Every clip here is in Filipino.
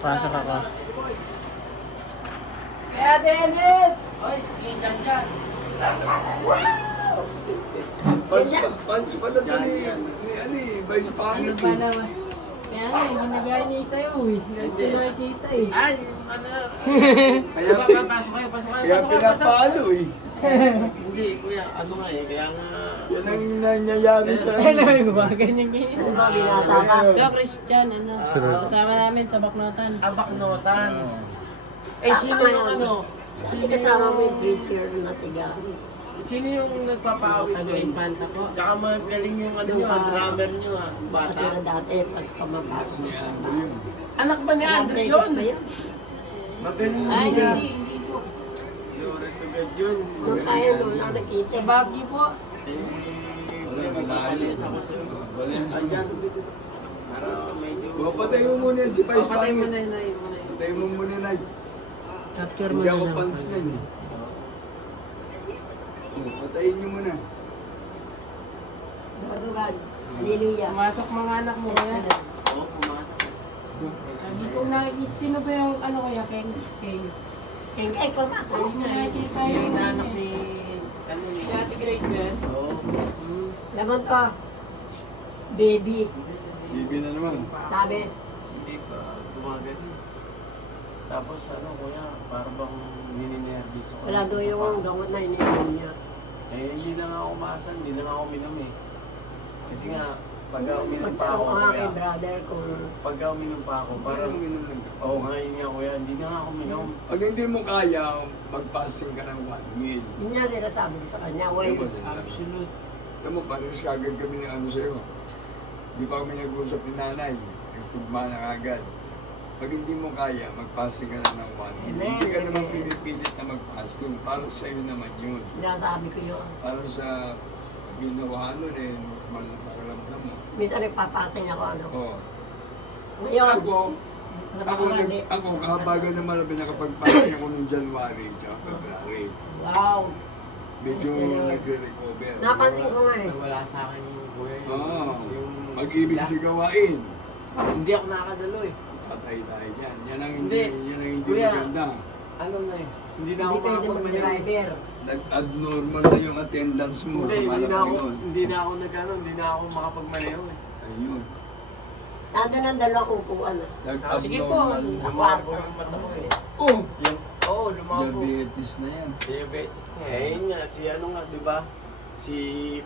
Pasok ako. Kaya Dennis! Oy, ilan dyan. Pans pala ito ni Vice Ano Pangit. ba naman? Kaya nga, ginagaya niya sa'yo eh. Hindi nakikita eh. Ay, ano. Kaya, Pasok kayo, pasok kayo, kaya pasok kayo, pasok. pinapalo eh. Hindi, kuya, ano nga eh, kaya nga... Yan ang nangyayari sa Ano yung mga ganyan ganyan? Ano ba, binata ka? Kaya Christian, ano? Kasama namin sa Baknotan. Abaknotan. Eh, sino yung ano? Hindi kasama mo yung preacher na tiga. Sino yung nagpapaawit doon? Taga-impanta po. Tsaka magaling yung ano nyo, drummer nyo bata. Katira dati, pag pamapasok mo sa kasama. Anak ba ni Andre Yun? yun? Magaling Ay, siya. hindi po. Glory to God yun. Kung kaya mo, nakakita. Sa Baguio po. Wala malalim. Ayan. Para medyo... Papatay mo muna yan si Vice Papatay mo Pangit. na yun, Nay. Patay mo muna na. Capture mo Hindi na ako lang. pants yan eh. Patayin niyo muna. Bagugan. Hallelujah. Pumasok mga anak mo kaya. Oo, pumasok. Hindi ko nakikita. Sino ba yung ano kaya? King? King, ay, pumasok. Hindi ko nakikita yung Yung ano anak eh. ni... Ano ni... Si Ate Grace ba yan? Oo. Laman ka. Baby. Bibi na naman. Sabi. Hindi pa gumagano. Tapos ano kuya, parang bang nininervous ako. Wala daw yung gamot na ininom niya. Eh, hindi na nga ako maasan, hindi na nga ako uminom eh. Kasi nga, pagka uminom pa ako, Pagtawag nga kay kuya, brother kung pagka uminom pa ako, Parang parang, uminom lang. oo nga yun nga kuya, hindi na nga ako uminom. Pag hindi mo kaya, mag-passing ka ng 1 meal. yun nga sinasabi ko sa kanya. Why? Absolute. Alam mo, parang sagad kami ng ano sa'yo. Di pa kami nag-usap ni nanay. Nagtugma na agad. Pag hindi mo kaya, mag-fasting ka na ng 1 meal. Amen. Hindi ka naman pinipilit na mag-fasting. Para sa'yo naman yun. Sinasabi ko yun. Para sa ginawa nun eh, normal na pakaramdam mo. Minsan nagpapasting ako ano. Oo. Ngayon, Ako, kahabagan naman na nakapag-fasting ako ng January at February. wow. Medyo Yes, Lord. nagre-recover. Napansin ko nga eh. Wala sa akin yung kuya yun. Oo. Yung Mag-ibig sila. si gawain. Hindi ako nakakadalo eh. Patay tayo dyan. Yan ang Hindi. hindi Kuya. maganda. Ano na eh, hindi na Hindi ako pwede makapagmaneho. mag-driver. Nag-abnormal na yung attendance mo Hindi, sa hindi na ako, Malacanang. hindi na ako nagano, hindi na ako makapagmaneho eh. Ayun. Nandun ang dalawang upuan ah. Sige po, Nag-abnormal. lumabo yung mata ko eh. Oh! Yan, oo, lumabo. Diabetes na yan. Diabetes nga. Eh, yun nga, si ano nga, di ba? Si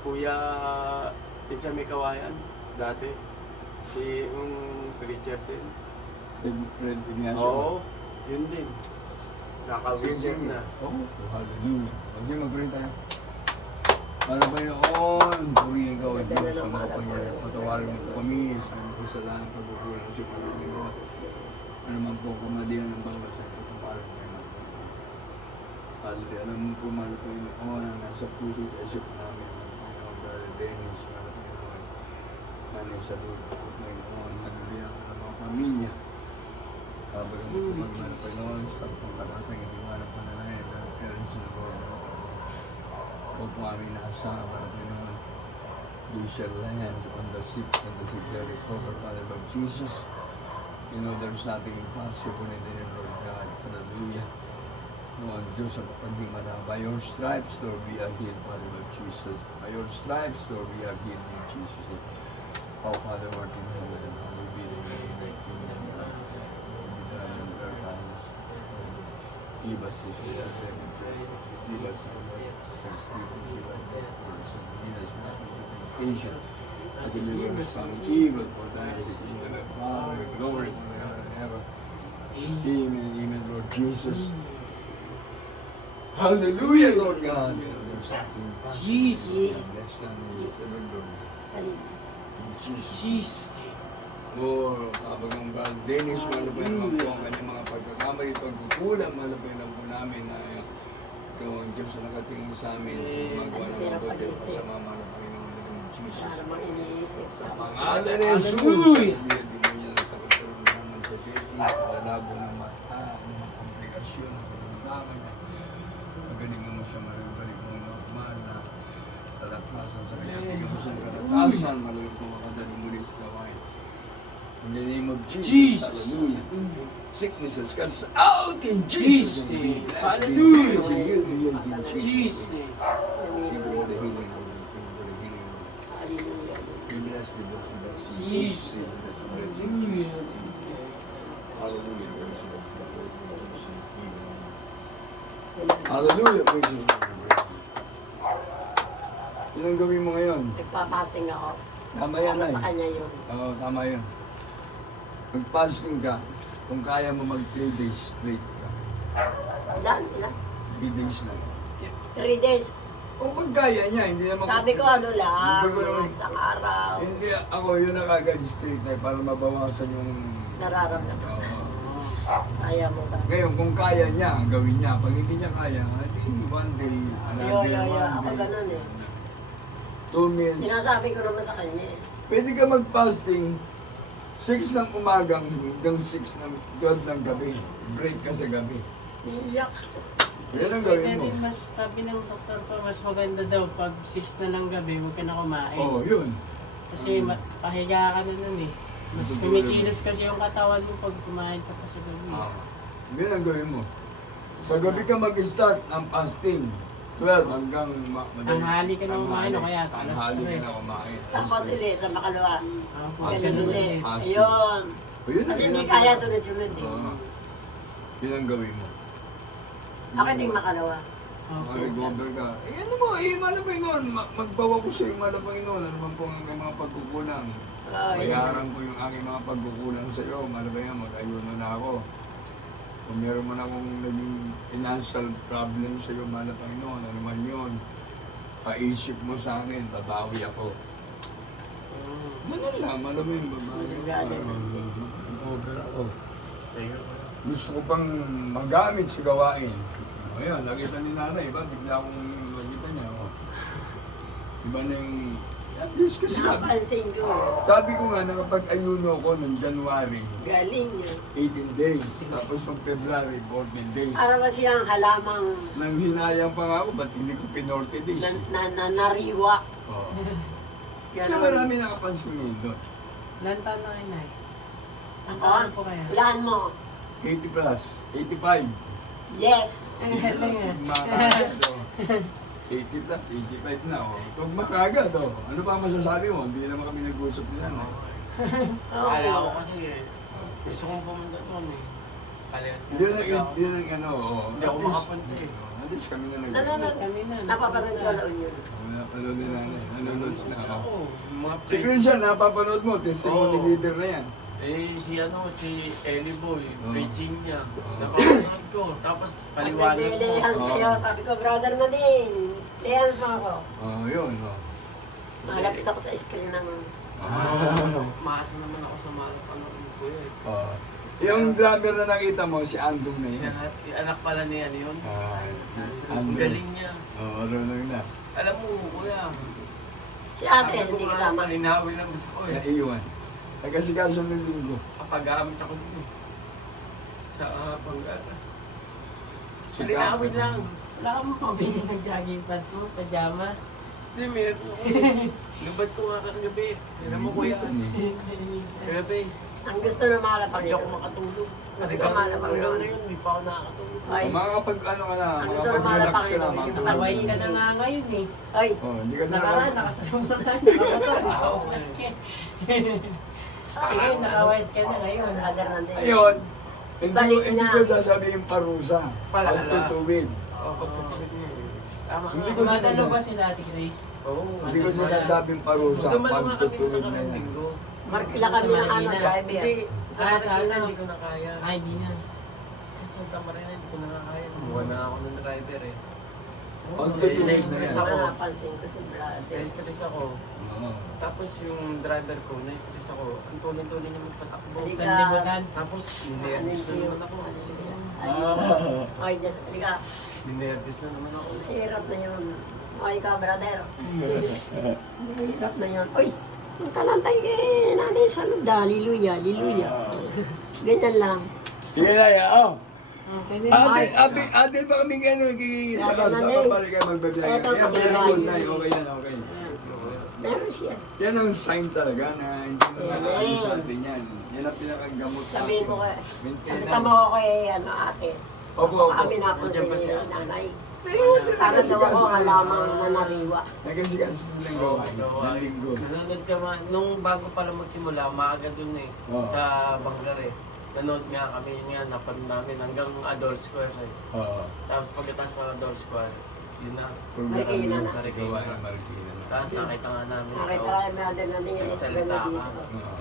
Kuya Pizza May Kawayan, dati. Si preacher din. Fred Ignacio. Oo, yun din. Naka-witness na. Oh, hallelujah. Kasi mag-pray tayo. Malabayon, purihin ikaw ang Diyos sa mga pangyayari. Patawarin mo po kami sa mga kasalanan pagkukulang sa Panginoon. Ano man po kamalian ng bawat sa itong parang Panginoon. Hallelujah. Alam mo po, mahal po yung ang nasa puso at isip namin. Panginoon, Brother Dennis, mahal Panginoon. Nanay sa Lord po, Panginoon. Hallelujah. Ang mga pamilya. Kabagang po magmahal Panginoon sa pangkatatang iniwanan pananahin ng parents na Lord. O po aming nasa para Panginoon. You shall land on the sick and the sick shall recover, Father of Jesus. You know there's nothing impossible in the name of God. Hallelujah. Lord Diyos, ang pagdimana. By your stripes, Lord, we are healed, Father of Jesus. By your stripes, Lord, we are healed in Jesus. Oh, Father, Lord, in heaven, hallowed be thy name, thy kingdom come. Be done on earth as it is in heaven. Give us this day our daily bread. Give us our debts, as we forgive our debtors. Lead us not into temptation, but deliver us from evil. For thine is the kingdom and power and glory forever and ever. Amen, amen, Lord Jesus. Hallelujah, Lord God. There's nothing impossible. Jesus. Bless them in the Lord. In Jesus. Jesus. Lord, kabagang Brad Dennis, malabayan naman po ang kanyang mga pagkakamali, pagkukulang, malabayan lang po namin na ikaw ang Diyos na nakatingin sa amin sa magawa ng mabuti sa sama mga Panginoon ng Jesus. Para mang iniisip Sa sa pangalan ni Jesus, Hallelujah. sabihin din niya sa kasaroon naman sa baby, palabo ng mata, ang mga komplikasyon, ang pagkakamali niya. Magaling mo siya, malibalik mo normal na tatakpasan sa kanya. Tingnan mo siyang kalakasan, malibalik mo makadali muli sa gawain. In the name of Jesus, Jesus. hallelujah. sicknesses cast out in Jesus' name. Hallelujah. Jesus. Jesus. Thank you for the healing, Lord. Thank you for the healing, Lord. Hallelujah. We bless you, bless you, bless you. Jesus. Bless you, bless you. Hallelujah. Praise you, bless you, Lord. Hallelujah. Praise you. Yun ang gawin mo ngayon. Nagpapasting ako. Tama yan, Para ay. sa kanya yun. Oo, tama yun. Mag-fasting ka, kung kaya mo mag 3 days straight ka. Ilan? 3 days lang. 3 days. Kung pag kaya niya, hindi naman... Sabi ko ano lang, Hindi ko naman- isang araw. Hindi, ako yun ang agad straight na para mabawasan yung... Nararamdaman. Oo. Kaya mo ba? Ngayon, kung kaya niya, gawin niya. Pag hindi niya kaya, hindi, 1 day, another Yo. 1 Ako day, ganun eh. 2 meals. Sinasabi ko naman sa kanya eh. Pwede ka mag-fasting 6 ng umagang hanggang 6 ng 12 ng gabi. Break ka sa gabi. Iyak. Yan ang Pwede gawin mo. rin mas, sabi ng doktor ko, mas maganda daw pag 6 na ng gabi, huwag ka na kumain. Oo, yun. Kasi pahiga ka na nun eh. Mas Matutulog. kumikilos kasi yung katawan mo pag kumain ka pa sa gabi. Yan ang gawin mo. Sa gabi ka mag-start ng fasting. 12 hanggang Tanghali ka na kumain o kaya alas Tanghali ka 3. na kumain. Tapos ulit sa makalawa. Ah, Ganun ganun ulit. Fasting. Ayun. O, yun Kasi yun hindi ang- kaya sunod-sunod eh. Oo. Yun ang gawin mo. Ako din makalawa. Mag-recover ka. Eh ano mo, malapay noon. Magbawa ko sa iyo malapay noon. Ano man po ang aking mga pagkukulang. Bayaran ko yung aking mga pagkukulang sa iyo. Malapay yan, mag-ayuno na ako. Kung meron man akong naging financial problem sa iyo, malapay noon. Ano man yun. Paisip mo sa akin, babawi ako. Ganun lang, alam mo yung babawi. Mag-over ako. Gusto ko pang magamit sa gawain. Ayan, nakita ni nanay, ba? Bigla akong nakita niya. Oh. Iba na yung... At least kasi Napansin ko. sabi ko nga, nakapag-ayuno ako noong January, Galing yun. 18 days. Tapos noong February, 14 days. Para ba siyang halamang Nang hinayang pa nga ako, ba't hindi ko pinorte days? nariwa. Oh. Yan Kaya ang- marami nakapansin mo doon. Ilan taon na kayo, Nay? Ang Ako? taon po kaya? Ilan mo? 80 plus, 85. Yes. Ang galing ah. Makagad, oh. 80 plus, 85 na, oh. Kung makagad, oh. Ano pa ang masasabi mo? Hindi naman kami nag-usap nila, no? Akala ko kasi gusto kong pumunta doon eh. Yun ang ano, oh. Hindi ako makapunta eh. At least kami na Nanonood. Kami na. Napapanood ko lang yun. Napanood nila na. Nanonood sila. Ako, yung mga Si Christian, napapanood mo. Testimony Oo. leader na yan. si Ellie Boy, Oo. preaching niya. Napapanood ko. Tapos paliwanag ko. Pag-lehans Oo. kayo, sabi ko, brother na din. Lehans mo ako. Oh, yun, oh. Malapit ako sa screen ng... Maasa naman ako sa mga panood ko eh. Oh. Yung drummer na nakita mo, si Andong na yun. Yung anak pala niya yun. Ang Andong. galing niya. Oo, marunong na. Alam mo, kuya. Si ate, sabi ko hindi nga kasama. naman, inaawin lang ko eh. Naiwan. Nagkasikaso ng linggo. Kapagamit ako dito. Sa pag-ata. Si Inaawin Kapag. lang. Wala ka mo pabili ng jogging pants mo, pajama. Hindi, meron ako. Lubad ko nga kagabi. Alam mo kuya. Kagabi. Ang gusto ng malapag Hindi yun. ako makatulog. Sabi ko, malapag Hanggang yun. na yun, hindi pa ako nakakatulog. Ay, Makakapag ano ka na, Ang makakapag sarap relax ka na. malapangin. makakapag- Nakaway ka na nga ngayon eh. ay, Oh, hindi ka na Nakaraan, nakasama mo na, nakamotor. Ngayon, nakawide ka na ngayon. brother na din. Ayun, Balik hindi na. ko sasabihin parusa. Palaala. Pagtutuwid. Oo, pagpapit niya eh. Tama Hindi nga. ko Madalo sinasabi. ba sila Ate Grace? Oo. Hindi ko sinasabing parusa. Dumalo nga kami Pagtutuwid ng na yan. linggo. Markila kami ng ano, driver. Hindi. Sa Ah, sa Marikina, ano? hindi ko na kaya. Ay, di na. Sa Santa Marina, hindi ko na kaya. Kumuha na ako ng driver eh. Pagtutuwid na Na-stress yan. ako. Napansin ko si brother. Na-stress ako. Oo. Tapos yung driver ko, na-stress ako. Ang tuloy-tuloy niya magpatakbo. Halika. Sa libutan. Tapos, ninervous na naman ako. Ay, just, halika. Ninervous na naman ako. Hirap na yun. Ay ka, brother. Hirap na yun. Uy, ang talantay kay nanay sa loob. Hallelujah, hallelujah. Ganyan lang. Sige na yan, oh. Pwede Ate pa kami gano'n, sa balik kayo magbabiyahe. Eto, Kaya pagbabiyahe. very good na, okay yan, okay. Meron siya. Yan ang sign talaga na hindi mo nakakasin sa atin yan. Yan ang pinakagamot sa Sabihin ko kay, Maintenance. gusto mo ako kay ano, ate. Opo, opo. Kami na po Nandiyan ba si siya? nanay. Ayun, sila Para daw ako nagsigaso. halamang nanariwa. Nagkasigaso silang gawain ng linggo. Nanonood ka man, nung bago pa lang magsimula, maaga dun eh, Oo. sa Bangar eh. Nanood nga kami, yun nga, napanood namin hanggang Adol Square eh. Oo. Tapos pagkatapos ng Adol Square, yun na. Marikina na. Gawa ng Marikina na. Tapos nakita nga namin Nakita ikaw, ko yung mga natin yung nagsalita ka. dito. Oo.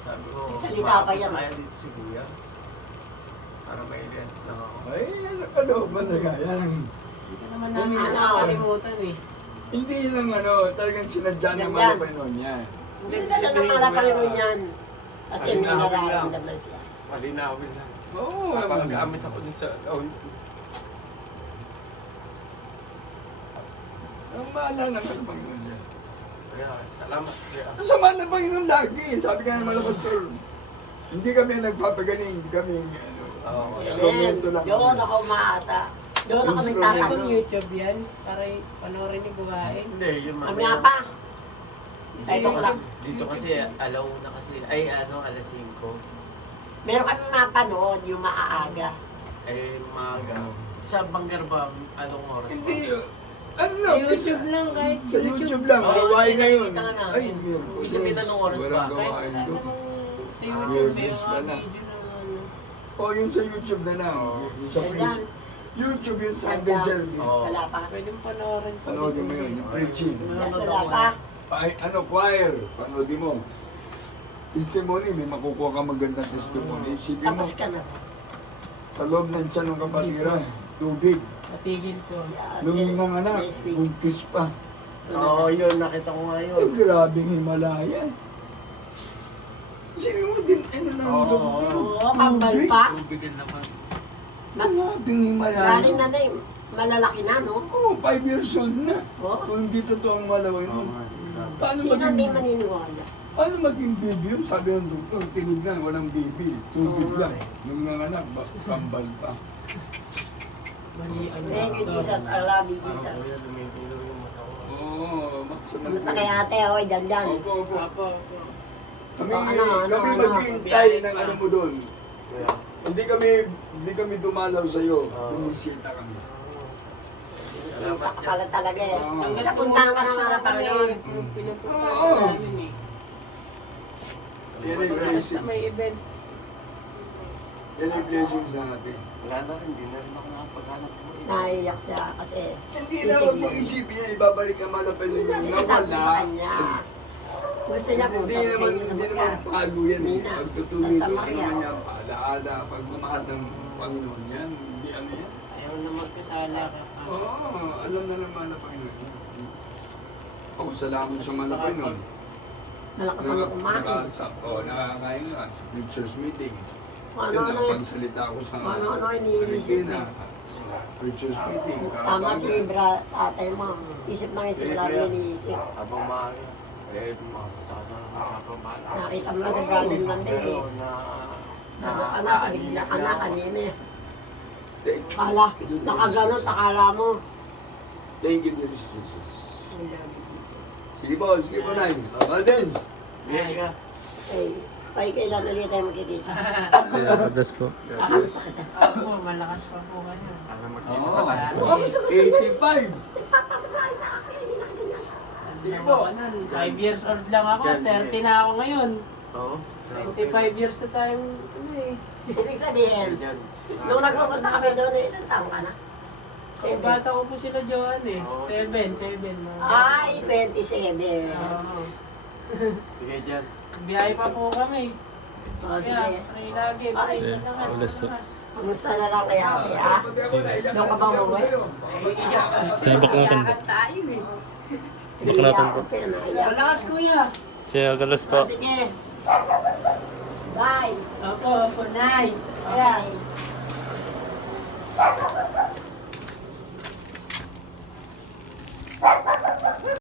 Sabi ko, Salita pa yan. kaya dito si Kuya. Para may events lang ako. Ay, nakalooban na kaya. Yan ang Hindi ka naman namin Ano? nakakalimutan eh. hindi lang talagang sinadya ng Yan, mga yan. Panginoon yan. Hindi na lang pala Panginoon yan. Kasi may nararamdaman siya. Malinawin lang. Oo, Pag-gamit ako dun sa... ang maalala ng Panginoon yan. Kaya, salamat Kuya. Ang sama ng Panginoon lagi. Sabi ka naman ng pastor, hindi kami nagpapagaling, hindi kami Oo. Amen. instrumento lang. Doon ako umaasa. Doon ako Instrument. Kung nagtatanong. YouTube yan, para panoorin ni Gawain. Hindi, yung Kami nga pa. Kasi Ito lang. Dito kasi, alaw na kasi, ay ano, alas 5. Meron kami mapanood yung maaaga. Eh, maaga. Sa Bangar ba, anong oras? Hindi, ano Sa YouTube lang, kahit Sa YouTube lang, gawain ngayon. nakikita nga namin. Ay, meron. Ibig sabihin, anong oras ba? Walang Kahit gawain ano doon. sa YouTube, Weirdness may mga pala. video ng ano. O, yung sa YouTube na lang. Oo. Yung sa preach. YouTube yung Sunday service. Oo. Wala pa. Pwedeng panoorin ko. Panoodin mo yun, yung preaching. Wala pa. Ay, choir, panoodin mo. Testimony, may makukuha ka magandang testimony. Isipin mo, Tapos ka na. sa loob ng tiyan ng kapatiran, tubig. Natigil ko. Nung nanganak, Next week. buntis pa. Oo, yun, nakita ko nga yun. Ay, grabing Himalaya. Isipin mo din, ano na ang Oo, doktor? Oo, kambal pa. Tubigan naman. Grabing Himalaya. Galing na na eh. Malalaki na, no? Oo, 5 years old na. Oo. Kung hindi totoong malaway nun. Paano Sino hindi maging, maniniwala? paano maging baby yun? Sabi ng doktor, tinignan, walang baby. Tubig Oo. lang. Nung nanganak, kambal pa. Mali ang Thank you, doktor. Jesus. I love you, Parang Jesus. kuya, lumipilo yung mata ko. Oo, Kamusta kay ate? Oy, dandan. Opo, opo. Apo, Kami, Ano, kami ano? maghihintay ng ano mo doon. Kaya, Hindi kami dumalaw sa iyo. Oo. Bumisita kami. Sinta ka pala talaga eh. Oo. hanggat Napuntahan ka ng mga Panginoon. Pinupuntahan Oo. ka namin eh. Yan ay Basta blessing. may event. Yan ay blessing sa atin. wala na rin, hindi na rin ako nakapaghanap mo. Naiyak siya kasi Hindi na huwag mong isipin niya, ibabalik ang malapit hindi ninyo na na sinasabi wala. sa kanya. Gusto niya kung Hindi sa naman, inyo hindi na naman pago yan eh. Hindi na. Pagtutuloy Santa ko, Maria. ano man yan, paalaala, pagmamahal ng Panginoon yan. Hindi ano yan. Ayaw na magkasala ka. Oo, alam na naman na Panginoon yan. Ako, salamat sa malapit nun. Malakas ang kumain. Nakakain ka sa preacher's meeting. Ano Yun, ano eh. nakapagsalita ako sa Ano iniisip Marikina. mo? Preacher's meeting. Tama si tatay mo. Isip na isip lang Kaya, iniisip. Habang maaga, eh, makapunta ka sa pamala. Nakita mo na si brother Monday Pero eh. na... Ano sa bigla ka na kanina eh. Thank you. Kala, nakaganon, akala mo. Thank you, dear Jesus. Sige po, Nay. Dance. Bigyan ka. Eh, pay kailan ulit tayo magkikita. Bless po. Ako, malakas pa po kayo. Para Oo. magkita. 85. Nagpapamasaya sa akin. Hindi ako nun. 5 years old lang ako. 30 na ako ngayon. Oo. 25 years na tayo. Ano eh. Ibig sabihin, Diyan. nung nagpupunta kami doon, ilang taong ka na? So, bata ko po sila Johan eh. Oo. 7. Ay, 27. Oo. Sige dyan. Biyahe pa po kami. O, Kaya, sige. pray lagi. Pray Okay. malakas. Bless po. Malakas. Kamusta na lang kaya ate, ha? Doon ka ba umuwi? Sa ibak natin po. tayo eh. Ibak natin po. Naiyak. Malakas kuya. Kaya galas O, po. sige. Bye. Opo, Nay. Kaya,